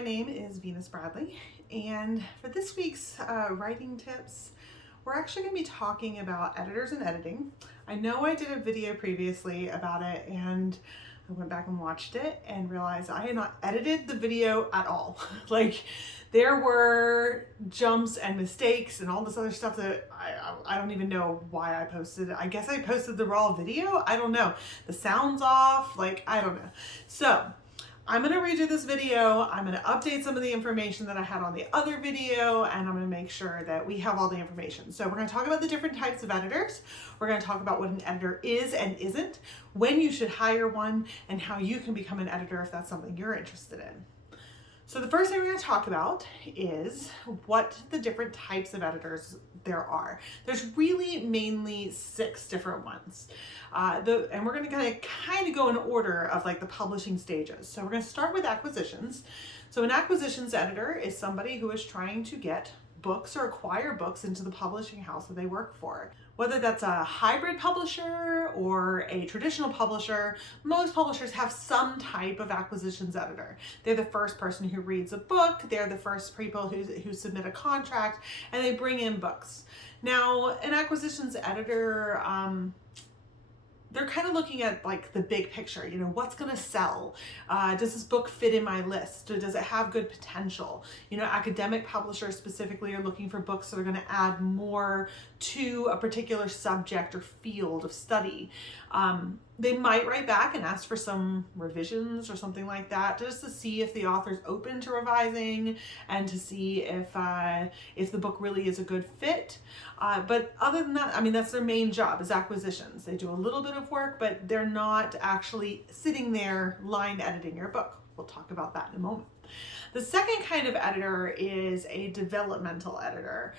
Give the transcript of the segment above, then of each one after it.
my name is Venus Bradley, and for this week's writing tips, we're actually going to be talking about editors and editing. I know I did a video previously about it, and I went back and watched it and realized I had not edited the video at all. Like, there were jumps and mistakes and all this other stuff that I don't even know why I posted it. I guess I posted the raw video. I don't know. The sound's off. Like, I don't know. So I'm going to redo this video. I'm going to update some of the information that I had on the other video, and I'm going to make sure that we have all the information. So we're going to talk about the different types of editors. We're going to talk about what an editor is and isn't, when you should hire one, and how you can become an editor if that's something you're interested in. So the first thing we're going to talk about is what the different types of editors there are. There's really mainly 6 different ones. And we're going to kind of go in order of like the publishing stages. So we're going to start with acquisitions. So an acquisitions editor is somebody who is trying to get books or acquire books into the publishing house that they work for. Whether that's a hybrid publisher or a traditional publisher, most publishers have some type of acquisitions editor. They're the first person who reads a book, they're the first people who submit a contract, and they bring in books. Now, an acquisitions editor, they're kind of looking at like the big picture, you know, what's going to sell? Does this book fit in my list? Does it have good potential? You know, academic publishers specifically are looking for books that are going to add more to a particular subject or field of study. They might write back and ask for some revisions or something like that, just to see if the author's open to revising and to see if the book really is a good fit. But other than that, I mean, that's their main job, is acquisitions. They do a little bit of work, but they're not actually sitting there line editing your book. We'll talk about that in a moment. The second kind of editor is a developmental editor.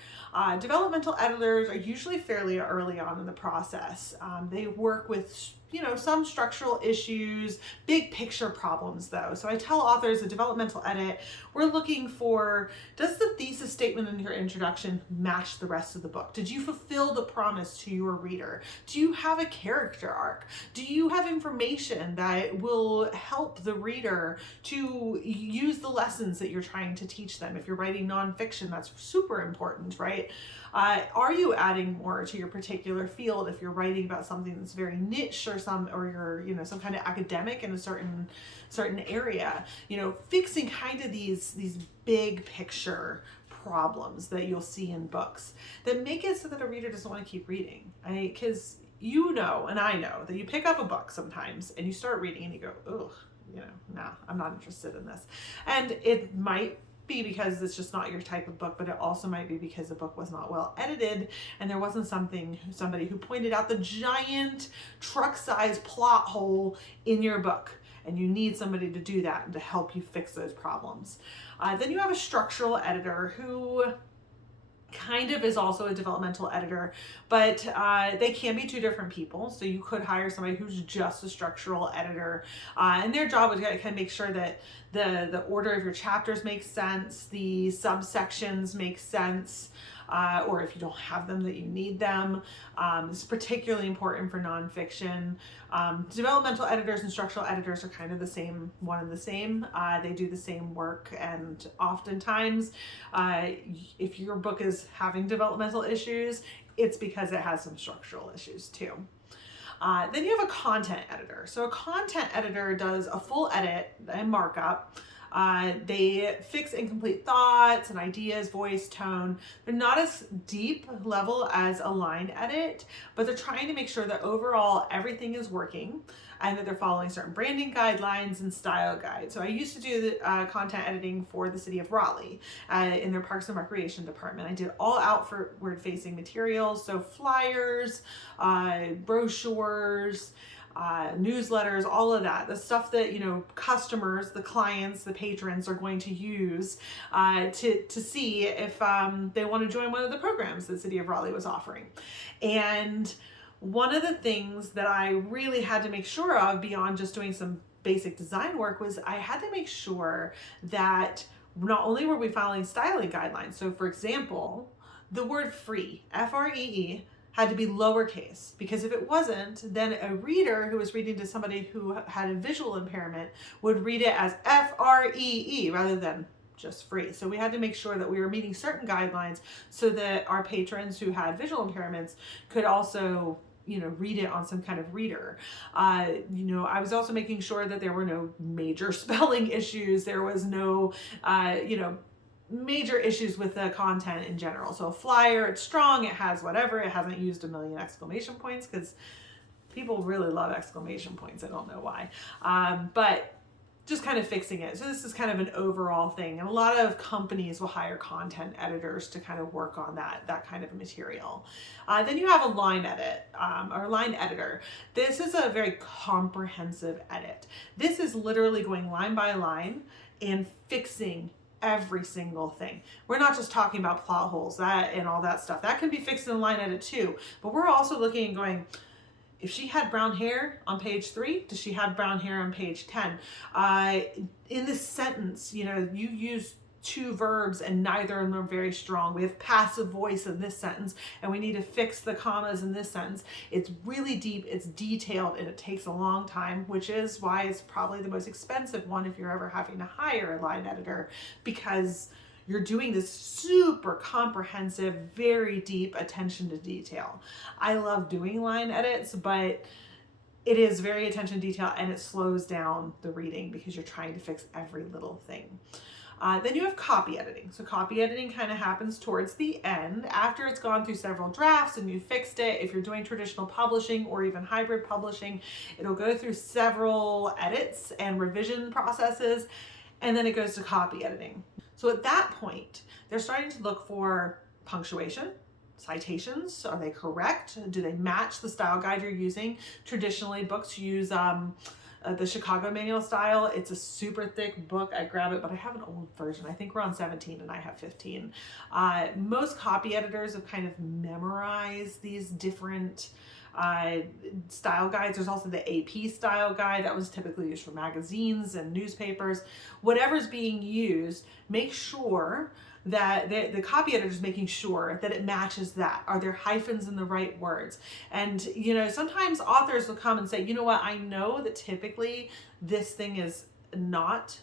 Developmental editors are usually fairly early on in the process. They work with, you know, some structural issues, big picture problems though. So I tell authors a developmental edit, we're looking for, does the thesis statement in your introduction match the rest of the book? Did you fulfill the promise to your reader? Do you have a character arc? Do you have information that will help the reader to use the lessons that you're trying to teach them? If you're writing nonfiction, that's super important, right? Are you adding more to your particular field if you're writing about something that's very niche or you're, you know, some kind of academic in a certain area? You know, fixing kind of these big picture problems that you'll see in books that make it so that a reader doesn't want to keep reading. Because you know, and I know, that you pick up a book sometimes and you start reading and you go, ugh, you know, no, I'm not interested in this. And it might be because it's just not your type of book, but it also might be because the book was not well edited and there wasn't somebody who pointed out the giant truck-sized plot hole in your book, and you need somebody to do that and to help you fix those problems. Then you have a structural editor who kind of is also a developmental editor, but they can be 2 different people. So you could hire somebody who's just a structural editor, and their job would kind of make sure that the order of your chapters makes sense, the subsections make sense, or if you don't have them, that you need them. It's particularly important for nonfiction. Developmental editors and structural editors are kind of the same, one and the same. They do the same work, and oftentimes if your book is having developmental issues, it's because it has some structural issues too. Then you have a content editor. So a content editor does a full edit and markup. They fix incomplete thoughts and ideas, voice, tone. They're not as deep level as a line edit, but they're trying to make sure that overall everything is working and that they're following certain branding guidelines and style guides. So I used to do the content editing for the city of Raleigh in their Parks and Recreation department. I did all outward-facing materials, so flyers, brochures, newsletters, all of that, the stuff that, you know, customers, the clients, the patrons are going to use to see if they want to join one of the programs that City of Raleigh was offering. And one of the things that I really had to make sure of, beyond just doing some basic design work, was I had to make sure that not only were we following styling guidelines, so for example, the word free, F-R-E-E, had to be lowercase, because if it wasn't, then a reader who was reading to somebody who had a visual impairment would read it as F-R-E-E rather than just free. So we had to make sure that we were meeting certain guidelines so that our patrons who had visual impairments could also, you know, read it on some kind of reader. You know, I was also making sure that there were no major spelling issues. There was no, you know, major issues with the content in general. So a flyer, it's strong, it has whatever, it hasn't used a million exclamation points, because people really love exclamation points. I don't know why. But just kind of fixing it. So this is kind of an overall thing. And a lot of companies will hire content editors to kind of work on that kind of material. Then you have a line edit, or line editor. This is a very comprehensive edit. This is literally going line by line and fixing every single thing. We're not just talking about plot holes, that and all that stuff. That can be fixed in a line edit too. But we're also looking and going, if she had brown hair on page 3, does she have brown hair on page 10? In this sentence, you know, you use 2 verbs and neither of them are very strong. We have passive voice in this sentence and we need to fix the commas in this sentence. It's really deep, it's detailed, and it takes a long time, which is why it's probably the most expensive one if you're ever having to hire a line editor, because you're doing this super comprehensive, very deep attention to detail. I love doing line edits, but it is very attention to detail and it slows down the reading because you're trying to fix every little thing. Then you have copy editing. So copy editing kind of happens towards the end after it's gone through several drafts and you fixed it. If you're doing traditional publishing or even hybrid publishing, it'll go through several edits and revision processes, and then it goes to copy editing. So at that point, they're starting to look for punctuation, citations. Are they correct? Do they match the style guide you're using? Traditionally, books use the Chicago Manual style. It's a super thick book. I grab it, but I have an old version. I think we're on 17 and I have 15. Most copy editors have kind of memorized these different style guides. There's also the AP style guide that was typically used for magazines and newspapers. Whatever's being used, make sure that the copy editor is making sure that it matches that. Are there hyphens in the right words? And, you know, sometimes authors will come and say, you know what, I know that typically this thing is not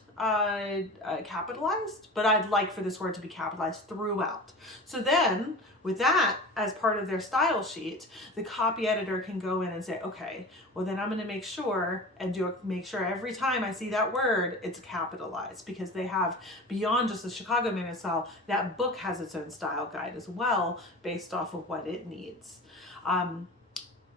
capitalized, but I'd like for this word to be capitalized throughout. So then with that as part of their style sheet, the copy editor can go in and say, okay, well then I'm going to make sure and make sure every time I see that word, it's capitalized, because they have, beyond just the Chicago Manual style, that book has its own style guide as well, based off of what it needs.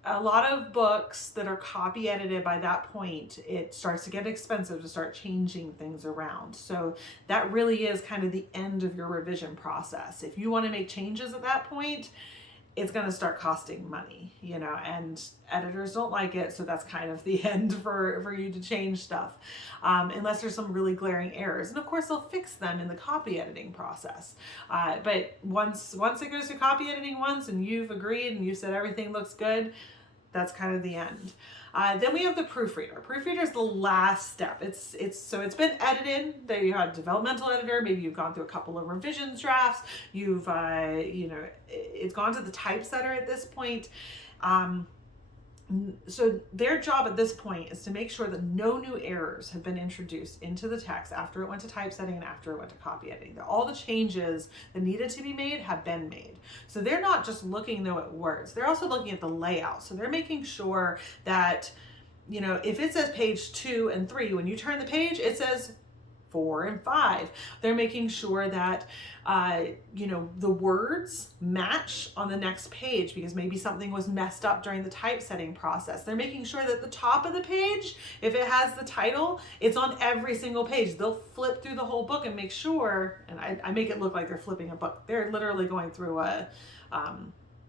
A lot of books that are copy edited, by that point, it starts to get expensive to start changing things around. So that really is kind of the end of your revision process. If you want to make changes at that point, it's going to start costing money, you know, and editors don't like it. So that's kind of the end for you to change stuff, unless there's some really glaring errors. And of course, they'll fix them in the copy editing process. But once it goes to copy editing once and you've agreed and you said everything looks good, that's kind of the end. Then we have the proofreader. Proofreader is the last step. So it's been edited. There you have developmental editor. Maybe you've gone through a couple of revisions drafts. You've you know, it's gone to the typesetter at this point. So their job at this point is to make sure that no new errors have been introduced into the text after it went to typesetting and after it went to copy editing. That all the changes that needed to be made have been made. So they're not just looking though at words, they're also looking at the layout. So they're making sure that, you know, if it says page 2 and 3, when you turn the page, it says 4 and 5. They're making sure that, you know, the words match on the next page, because maybe something was messed up during the typesetting process. They're making sure that the top of the page, if it has the title, it's on every single page. They'll flip through the whole book and make sure, and I make it look like they're flipping a book. They're literally going through a,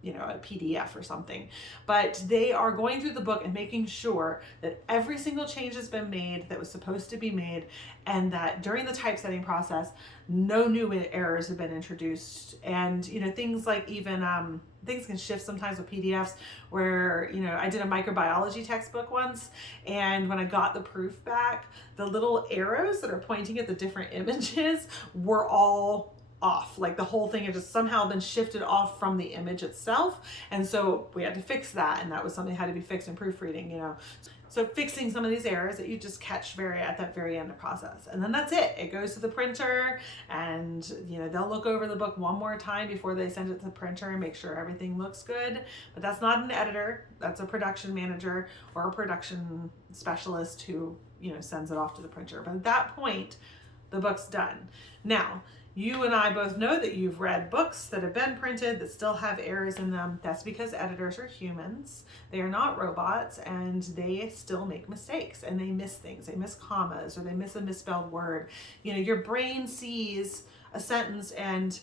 you know, a PDF or something, but they are going through the book and making sure that every single change has been made that was supposed to be made, and that during the typesetting process, no new errors have been introduced. And, you know, things like even, things can shift sometimes with PDFs where, you know, I did a microbiology textbook once, and when I got the proof back, the little arrows that are pointing at the different images were all off, like the whole thing had just somehow been shifted off from the image itself. And so we had to fix that, and that was something that had to be fixed in proofreading, you know. So fixing some of these errors that you just catch at that very end of the process. And then that's it. It goes to the printer, and you know, they'll look over the book one more time before they send it to the printer and make sure everything looks good. But that's not an editor. That's a production manager or a production specialist who, you know, sends it off to the printer. But at that point, the book's done. Now, you and I both know that you've read books that have been printed that still have errors in them. That's because editors are humans. They are not robots, and they still make mistakes, and they miss things. They miss commas, or they miss a misspelled word. You know, your brain sees a sentence and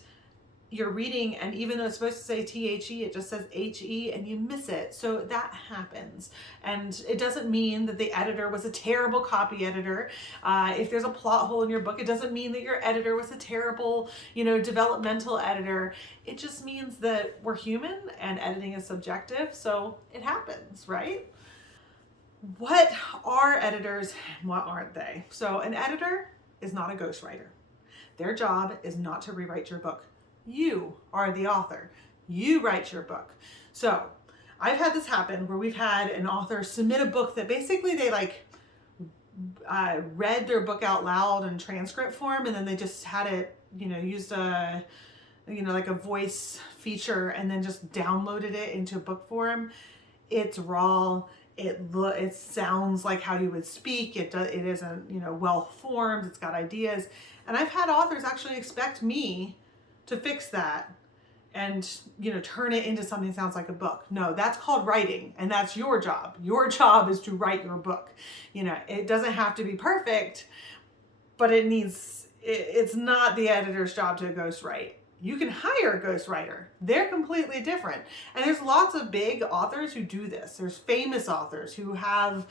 you're reading, and even though it's supposed to say THE, it just says HE, and you miss it. So that happens. And it doesn't mean that the editor was a terrible copy editor. If there's a plot hole in your book, it doesn't mean that your editor was a terrible, you know, developmental editor. It just means that we're human and editing is subjective. So it happens, right? What are editors and what aren't they? So an editor is not a ghostwriter. Their job is not to rewrite your book. You are the author. You write your book. So I've had this happen where we've had an author submit a book that basically they like read their book out loud in transcript form, and then they just had it, you know, used a, you know, like a voice feature, and then just downloaded it into book form. It's raw. It sounds like how you would speak. It isn't, you know, well formed. It's got ideas. And I've had authors actually expect me to fix that and, you know, turn it into something that sounds like a book. No, that's called writing, and that's your job. Your job is to write your book. You know, it doesn't have to be perfect, but it's not the editor's job to ghostwrite. You can hire a ghostwriter. They're completely different. And there's lots of big authors who do this. There's famous authors who have,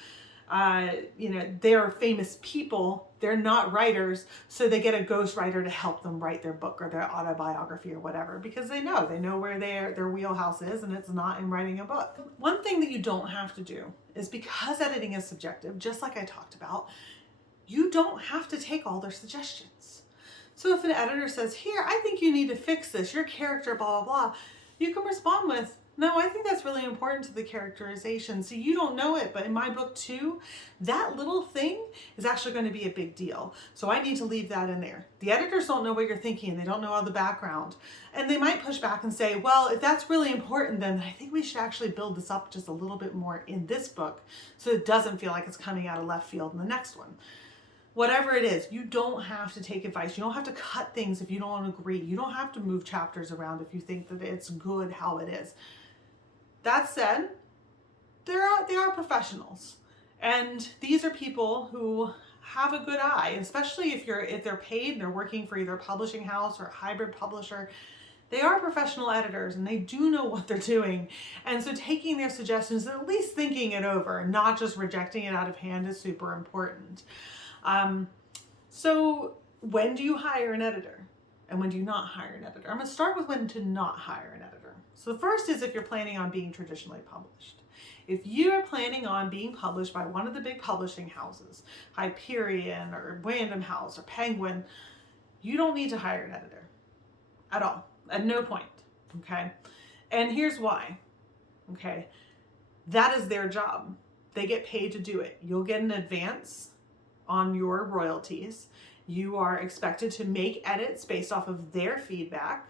you know, they're famous people. They're not writers, so they get a ghostwriter to help them write their book or their autobiography or whatever, because they know where their wheelhouse is, and it's not in writing a book. One thing that you don't have to do is, because editing is subjective, just like I talked about, you don't have to take all their suggestions. So if an editor says, here, I think you need to fix this, your character, blah, blah, blah, you can respond with, no, I think that's really important to the characterization. So you don't know it, but in my book too, that little thing is actually going to be a big deal. So I need to leave that in there. The editors don't know what you're thinking. They don't know all the background. And they might push back and say, well, if that's really important, then I think we should actually build this up just a little bit more in this book so it doesn't feel like it's coming out of left field in the next one. Whatever it is, you don't have to take advice. You don't have to cut things if you don't agree. You don't have to move chapters around if you think that it's good how it is. That said, they are professionals, and these are people who have a good eye, especially if they're paid and they're working for either a publishing house or a hybrid publisher. They are professional editors, and they do know what they're doing. And so taking their suggestions and at least thinking it over and not just rejecting it out of hand is super important. So when do you hire an editor and when do you not hire an editor? I'm going to start with when to not hire an editor. So the first is if you're planning on being traditionally published. If you are planning on being published by one of the big publishing houses, Hyperion or Random House or Penguin, you don't need to hire an editor at all, at no point, okay? And here's why, okay? That is their job. They get paid to do it. You'll get an advance on your royalties. You are expected to make edits based off of their feedback,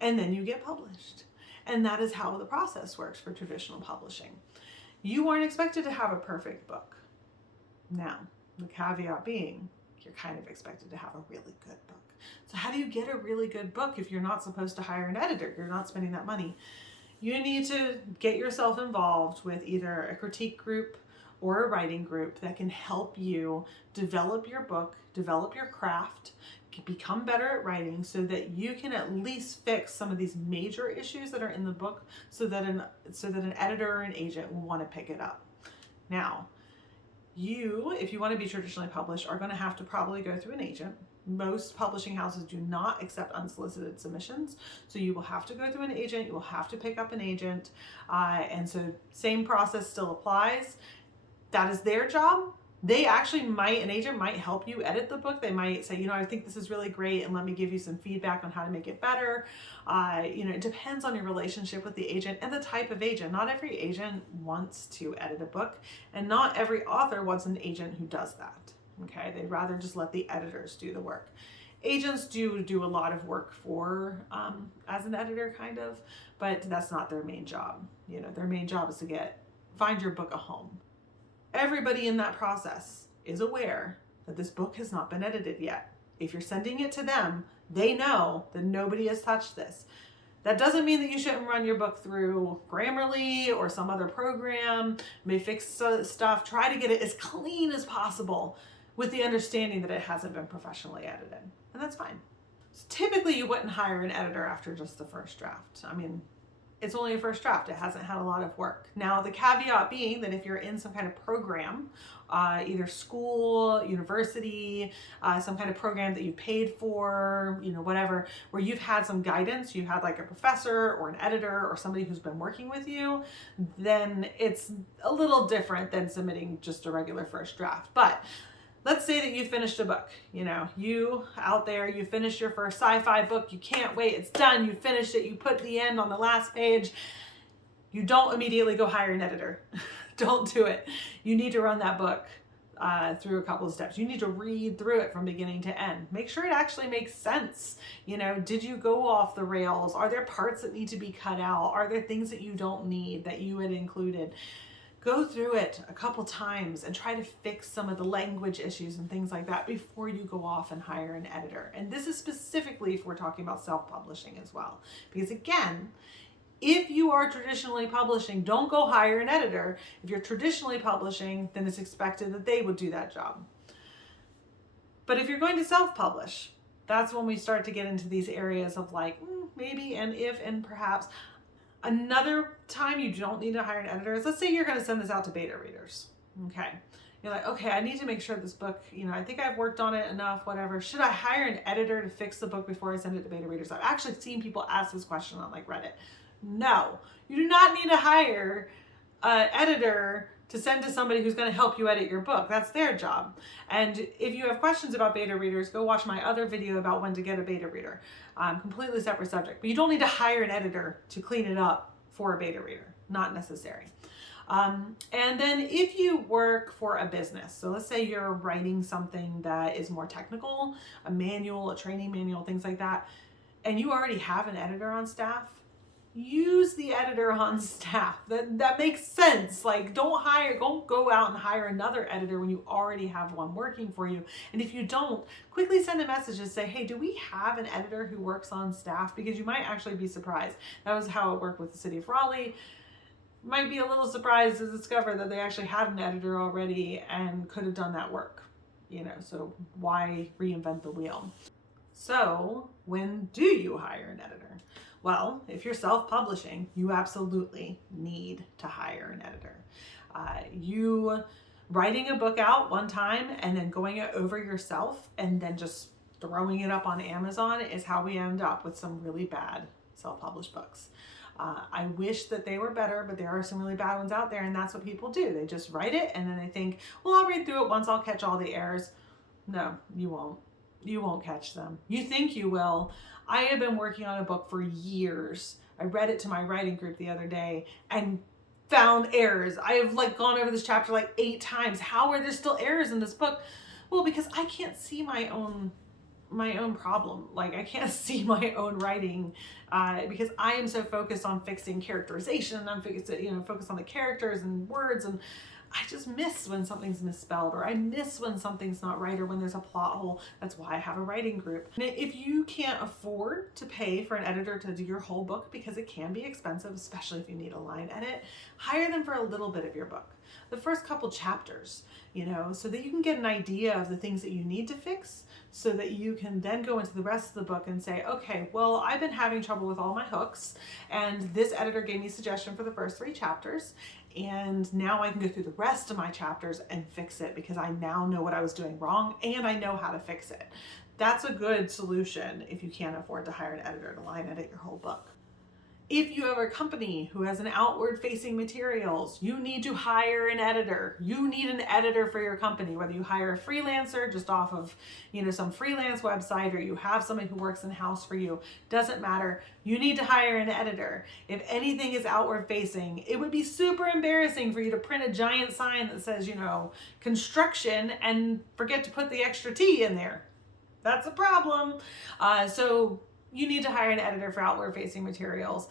and then you get published. And that is how the process works for traditional publishing. You aren't expected to have a perfect book. Now, the caveat being, you're kind of expected to have a really good book. So how do you get a really good book if you're not supposed to hire an editor? You're not spending that money. You need to get yourself involved with either a critique group or a writing group that can help you develop your book, develop your craft, become better at writing so that you can at least fix some of these major issues that are in the book so that an editor or an agent will want to pick it up. Now, if you want to be traditionally published, are going to have to probably go through an agent. Most publishing houses do not accept unsolicited submissions, so you will have to go through an agent, you will have to pick up an agent, and so same process still applies. That is their job, an agent might help you edit the book. They might say, I think this is really great and let me give you some feedback on how to make it better. It depends on your relationship with the agent and the type of agent. Not every agent wants to edit a book, and not every author wants an agent who does that. Okay, they'd rather just let the editors do the work. Agents do a lot of work for as an editor, kind of, but that's not their main job. Their main job is to find your book a home. Everybody in that process is aware that this book has not been edited yet. If you're sending it to them, they know that nobody has touched this. That doesn't mean that you shouldn't run your book through Grammarly or some other program, may fix stuff, try to get it as clean as possible with the understanding that it hasn't been professionally edited. And that's fine. So typically you wouldn't hire an editor after just the first draft. It's only a first draft. It hasn't had a lot of work. Now, the caveat being that if you're in some kind of program, either school, university, some kind of program that you paid for, whatever, where you've had some guidance, you had like a professor or an editor or somebody who's been working with you, then it's a little different than submitting just a regular first draft. But let's say that you finished a book, you out there, you finished your first sci-fi book, you can't wait, it's done, you finished it, you put the end on the last page. You don't immediately go hire an editor. Don't do it. You need to run that book through a couple of steps. You need to read through it from beginning to end. Make sure it actually makes sense. Did you go off the rails? Are there parts that need to be cut out? Are there things that you don't need that you had included? Go through it a couple times and try to fix some of the language issues and things like that before you go off and hire an editor. And this is specifically if we're talking about self-publishing as well. Because again, if you are traditionally publishing, don't go hire an editor. If you're traditionally publishing, then it's expected that they would do that job. But if you're going to self-publish, that's when we start to get into these areas of like, maybe, and if, and perhaps. Another time you don't need to hire an editor is, let's say you're going to send this out to beta readers. Okay. You're like, okay, I need to make sure this book, I think I've worked on it enough, whatever. Should I hire an editor to fix the book before I send it to beta readers? I've actually seen people ask this question on like Reddit. No, you do not need to hire an editor to send to somebody who's going to help you edit your book. That's their job. And if you have questions about beta readers, go watch my other video about when to get a beta reader. Completely separate subject. But you don't need to hire an editor to clean it up for a beta reader. Not necessary. And then if you work for a business, so let's say you're writing something that is more technical, a manual, a training manual, things like that, and you already have an editor on staff, use the editor on staff. That makes sense. Like, don't go out and hire another editor when you already have one working for you. And if you don't, quickly send a message and say, hey, do we have an editor who works on staff? Because you might actually be surprised. That was how it worked with the city of Raleigh. Might be a little surprised to discover that they actually had an editor already and could have done that work. So why reinvent the wheel? So when do you hire an editor? Well, if you're self-publishing, you absolutely need to hire an editor. You writing a book out one time and then going it over yourself and then just throwing it up on Amazon is how we end up with some really bad self-published books. I wish that they were better, but there are some really bad ones out there, and that's what people do. They just write it and then they think, well, I'll read through it once, I'll catch all the errors. No, you won't. You won't catch them. You think you will. I have been working on a book for years. I read it to my writing group the other day and found errors. I have gone over this chapter 8 times. How are there still errors in this book? Well, because I can't see my own problem. I can't see my own writing because I am so focused on fixing characterization. I'm focused on the characters and words, and I just miss when something's misspelled, or I miss when something's not right, or when there's a plot hole. That's why I have a writing group. And if you can't afford to pay for an editor to do your whole book, because it can be expensive, especially if you need a line edit, hire them for a little bit of your book. The first couple chapters, so that you can get an idea of the things that you need to fix, so that you can then go into the rest of the book and say, okay, well, I've been having trouble with all my hooks, and this editor gave me a suggestion for the first 3 chapters, and now I can go through the rest of my chapters and fix it because I now know what I was doing wrong and I know how to fix it. That's a good solution if you can't afford to hire an editor to line edit your whole book. If you have a company who has an outward facing materials, you need to hire an editor. You need an editor for your company, whether you hire a freelancer just off of, some freelance website, or you have somebody who works in-house for you, doesn't matter. You need to hire an editor. If anything is outward facing, it would be super embarrassing for you to print a giant sign that says, construction, and forget to put the extra T in there. That's a problem. So you need to hire an editor for outward facing materials.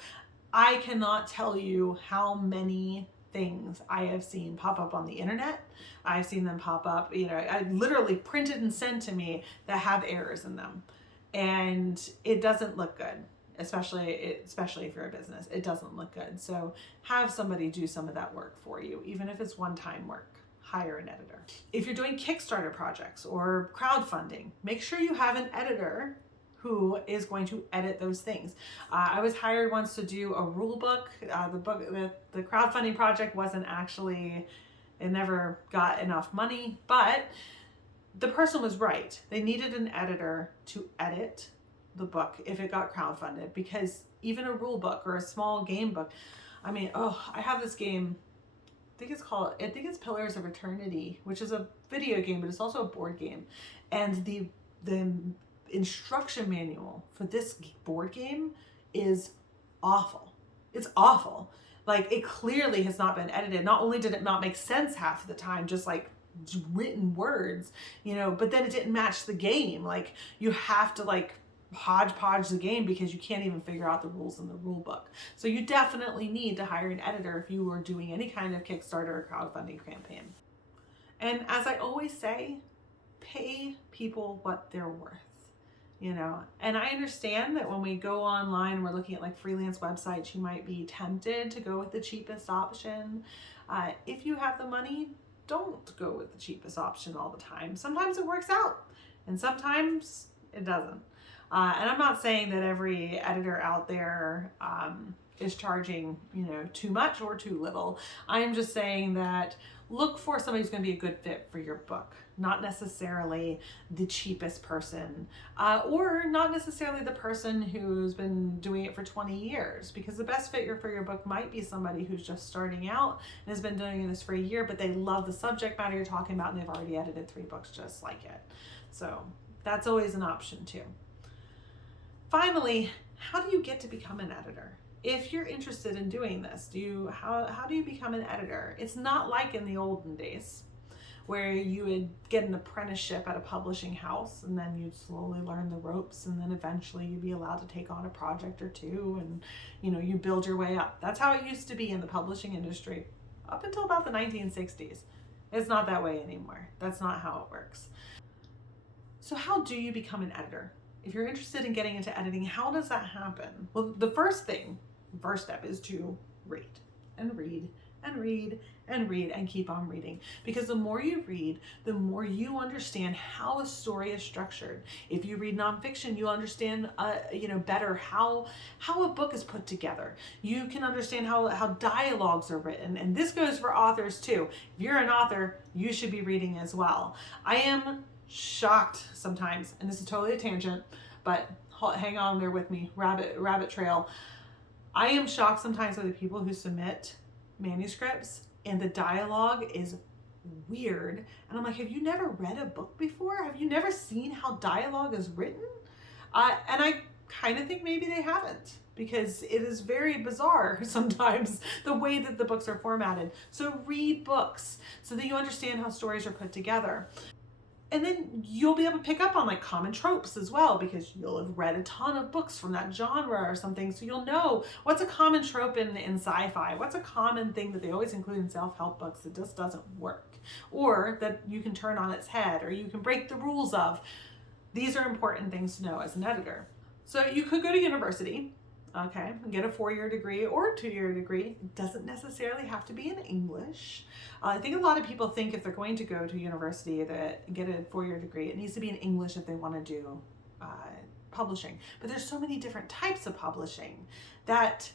I cannot tell you how many things I have seen pop up on the internet. I've seen them pop up, I literally printed and sent to me that have errors in them. And it doesn't look good, especially if you're a business. It doesn't look good. So have somebody do some of that work for you, even if it's one-time work. Hire an editor. If you're doing Kickstarter projects or crowdfunding, make sure you have an editor who is going to edit those things. I was hired once to do a rule book. The crowdfunding project wasn't actually, it never got enough money, but the person was right. They needed an editor to edit the book if it got crowdfunded, because even a rule book or a small game book, I have this game, I think it's Pillars of Eternity, which is a video game, but it's also a board game. And the instruction manual for this board game is awful. It's awful. Like, it clearly has not been edited. Not only did it not make sense half of the time, just like written words, but then it didn't match the game. Like, you have to hodgepodge the game because you can't even figure out the rules in the rule book. So you definitely need to hire an editor if you are doing any kind of Kickstarter or crowdfunding campaign. And as I always say, pay people what they're worth. And I understand that when we go online and we're looking at freelance websites, you might be tempted to go with the cheapest option. If you have the money, don't go with the cheapest option all the time. Sometimes it works out and sometimes it doesn't. And I'm not saying that every editor out there is charging, too much or too little. I'm just saying that look for somebody who's going to be a good fit for your book, not necessarily the cheapest person, or not necessarily the person who's been doing it for 20 years, because the best fit for your book might be somebody who's just starting out and has been doing this for a year, but they love the subject matter you're talking about and they've already edited 3 books just like it. So that's always an option too. Finally, how do you get to become an editor? If you're interested in doing this, how do you become an editor? It's not like in the olden days where you would get an apprenticeship at a publishing house and then you'd slowly learn the ropes and then eventually you'd be allowed to take on a project or two and you build your way up. That's how it used to be in the publishing industry up until about the 1960s. It's not that way anymore. That's not how it works. So how do you become an editor? If you're interested in getting into editing, how does that happen? Well, the first step is to read and read and read and read and keep on reading, because the more you read, the more you understand how a story is structured. If you read nonfiction, you'll understand better how a book is put together. You can understand how dialogues are written, and this goes for authors too. If you're an author, you should be reading as well. I am shocked sometimes, and this is totally a tangent, but hang on there with me, rabbit trail. I am shocked sometimes by the people who submit manuscripts and the dialogue is weird. And I'm like, have you never read a book before? Have you never seen how dialogue is written? And I kind of think maybe they haven't, because it is very bizarre sometimes the way that the books are formatted. So read books so that you understand how stories are put together. And then you'll be able to pick up on common tropes as well, because you'll have read a ton of books from that genre or something. So you'll know what's a common trope in sci-fi, what's a common thing that they always include in self-help books that just doesn't work, or that you can turn on its head, or you can break the rules of. These are important things to know as an editor. So you could go to university, okay, and get a 4-year degree or a 2-year degree. It doesn't necessarily have to be in English. I think a lot of people think if they're going to go to university to get a 4-year degree, it needs to be in English if they want to do publishing. But there's so many different types of publishing that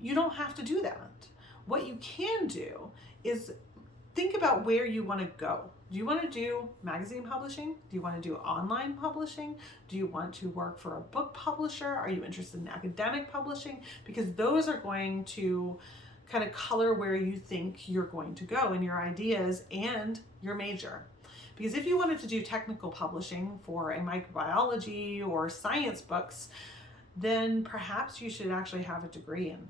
you don't have to do that. What you can do is think about where you want to go. Do you want to do magazine publishing? Do you want to do online publishing? Do you want to work for a book publisher? Are you interested in academic publishing? Because those are going to kind of color where you think you're going to go and your ideas and your major. Because if you wanted to do technical publishing for a microbiology or science books, then perhaps you should actually have a degree in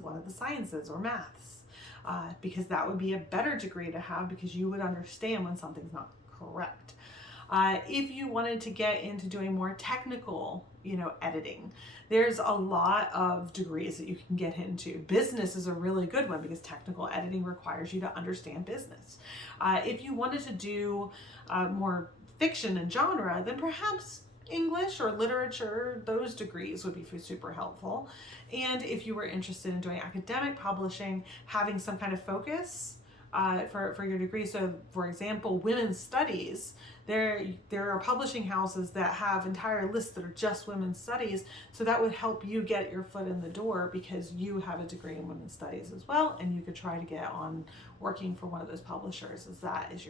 one of the sciences or maths. Because that would be a better degree to have, because you would understand when something's not correct. If you wanted to get into doing more technical, editing, there's a lot of degrees that you can get into. Business is a really good one because technical editing requires you to understand business. If you wanted to do more fiction and genre, then perhaps English or literature, those degrees would be super helpful. And if you were interested in doing academic publishing, having some kind of focus for your degree. So for example, women's studies, there are publishing houses that have entire lists that are just women's studies. So that would help you get your foot in the door because you have a degree in women's studies as well. And you could try to get on working for one of those publishers, as that is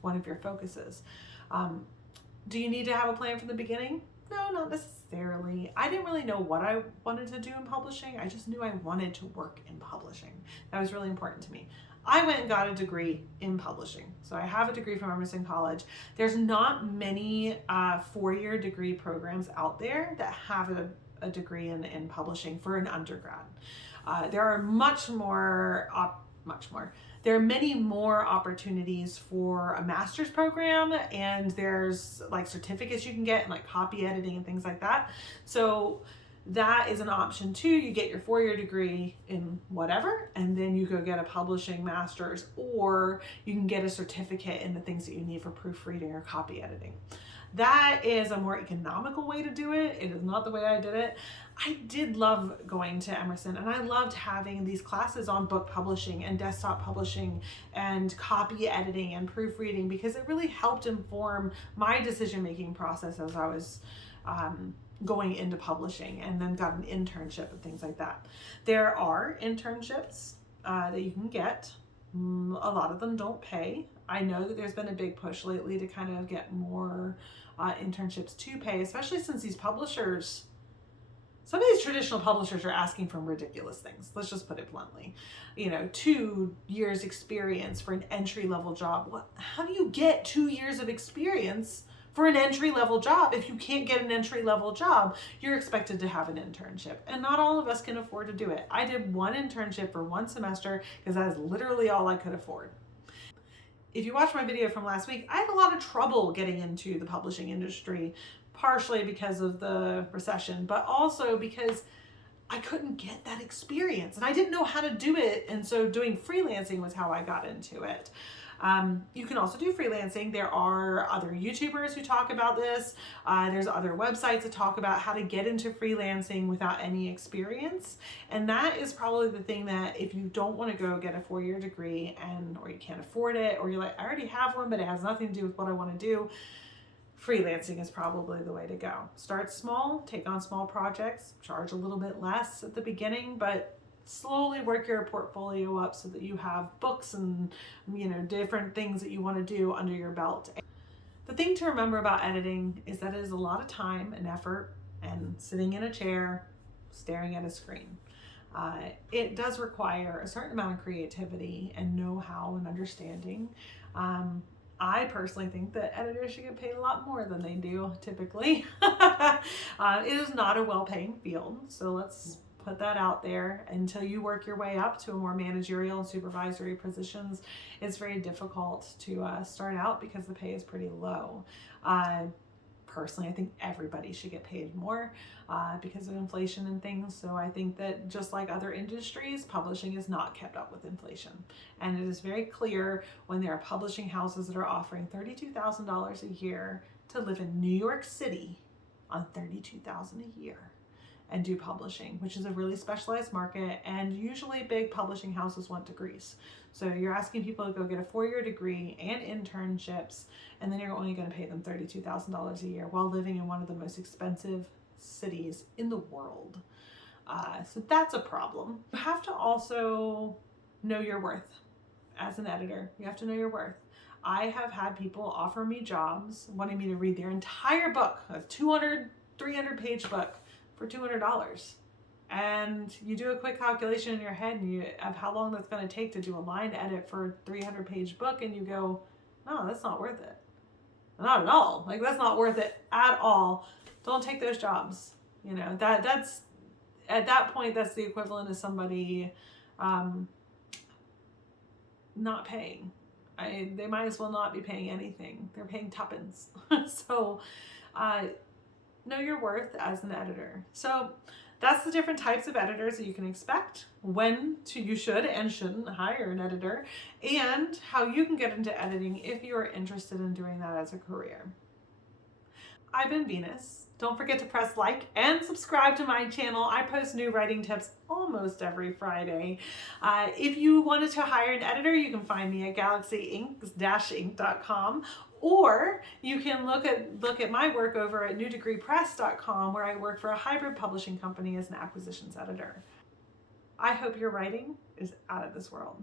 one of your focuses. Do you need to have a plan from the beginning? No, not necessarily. I didn't really know what I wanted to do in publishing. I just knew I wanted to work in publishing. That was really important to me. I went and got a degree in publishing. So I have a degree from Emerson College. There's not many 4-year degree programs out there that have a degree in publishing for an undergrad. There are there are many more opportunities for a master's program, and there's like certificates you can get in like copy editing and things like that. So that is an option too. You get your 4-year degree in whatever, and then you go get a publishing master's, or you can get a certificate in the things that you need for proofreading or copy editing. That is a more economical way to do it. It is not the way I did it. I did love going to Emerson, and I loved having these classes on book publishing and desktop publishing and copy editing and proofreading, because it really helped inform my decision-making process as I was going into publishing, and then got an internship and things like that. There are internships that you can get. A lot of them don't pay. I know that there's been a big push lately to kind of get more internships to pay, especially since these publishers, some of these traditional publishers are asking for ridiculous things. Let's just put it bluntly. 2 years experience for an entry-level job. How do you get 2 years of experience for an entry-level job? If you can't get an entry-level job, you're expected to have an internship. And not all of us can afford to do it. I did one internship for 1 semester because that is literally all I could afford. If you watched my video from last week, I had a lot of trouble getting into the publishing industry, partially because of the recession, but also because I couldn't get that experience and I didn't know how to do it. And so doing freelancing was how I got into it. You can also do freelancing. There are other YouTubers who talk about this. There's other websites that talk about how to get into freelancing without any experience. And that is probably the thing that if you don't want to go get a 4-year degree or you can't afford it, or you're like, I already have one, but it has nothing to do with what I want to do, freelancing is probably the way to go. Start small, take on small projects, charge a little bit less at the beginning, but slowly work your portfolio up so that you have books and different things that you want to do under your belt. The thing to remember about editing is that it is a lot of time and effort and sitting in a chair staring at a screen. It does require a certain amount of creativity and know-how and understanding. I personally think that editors should get paid a lot more than they do typically. It is not a well-paying field, so let's put that out there. Until you work your way up to a more managerial and supervisory positions, it's very difficult to start out because the pay is pretty low. Personally, I think everybody should get paid more because of inflation and things. So I think that just like other industries, publishing is not kept up with inflation. And it is very clear when there are publishing houses that are offering $32,000 a year to live in New York City on $32,000 a year and do publishing, which is a really specialized market, and usually big publishing houses want degrees. So you're asking people to go get a 4-year degree and internships, and then you're only going to pay them $32,000 a year while living in one of the most expensive cities in the world. So that's a problem. You have to also know your worth. as an editor. You have to know your worth. I have had people offer me jobs wanting me to read their entire book, a 200, 300 page book, for $200. And you do a quick calculation in your head of how long that's going to take to do a line edit for a 300 page book, and you go, no, that's not worth it. Not at all. Like, that's not worth it at all. Don't take those jobs. You know, that's at that point, that's the equivalent of somebody not paying. They might as well not be paying anything. They're paying tuppence. So know your worth as an editor. So that's the different types of editors that you can expect, you should and shouldn't hire an editor, and how you can get into editing if you are interested in doing that as a career. I've been Venus. Don't forget to press like and subscribe to my channel. I post new writing tips almost every Friday. If you wanted to hire an editor, you can find me at galaxyinc.com, or you can look at my work over at newdegreepress.com, where I work for a hybrid publishing company as an acquisitions editor. I hope your writing is out of this world.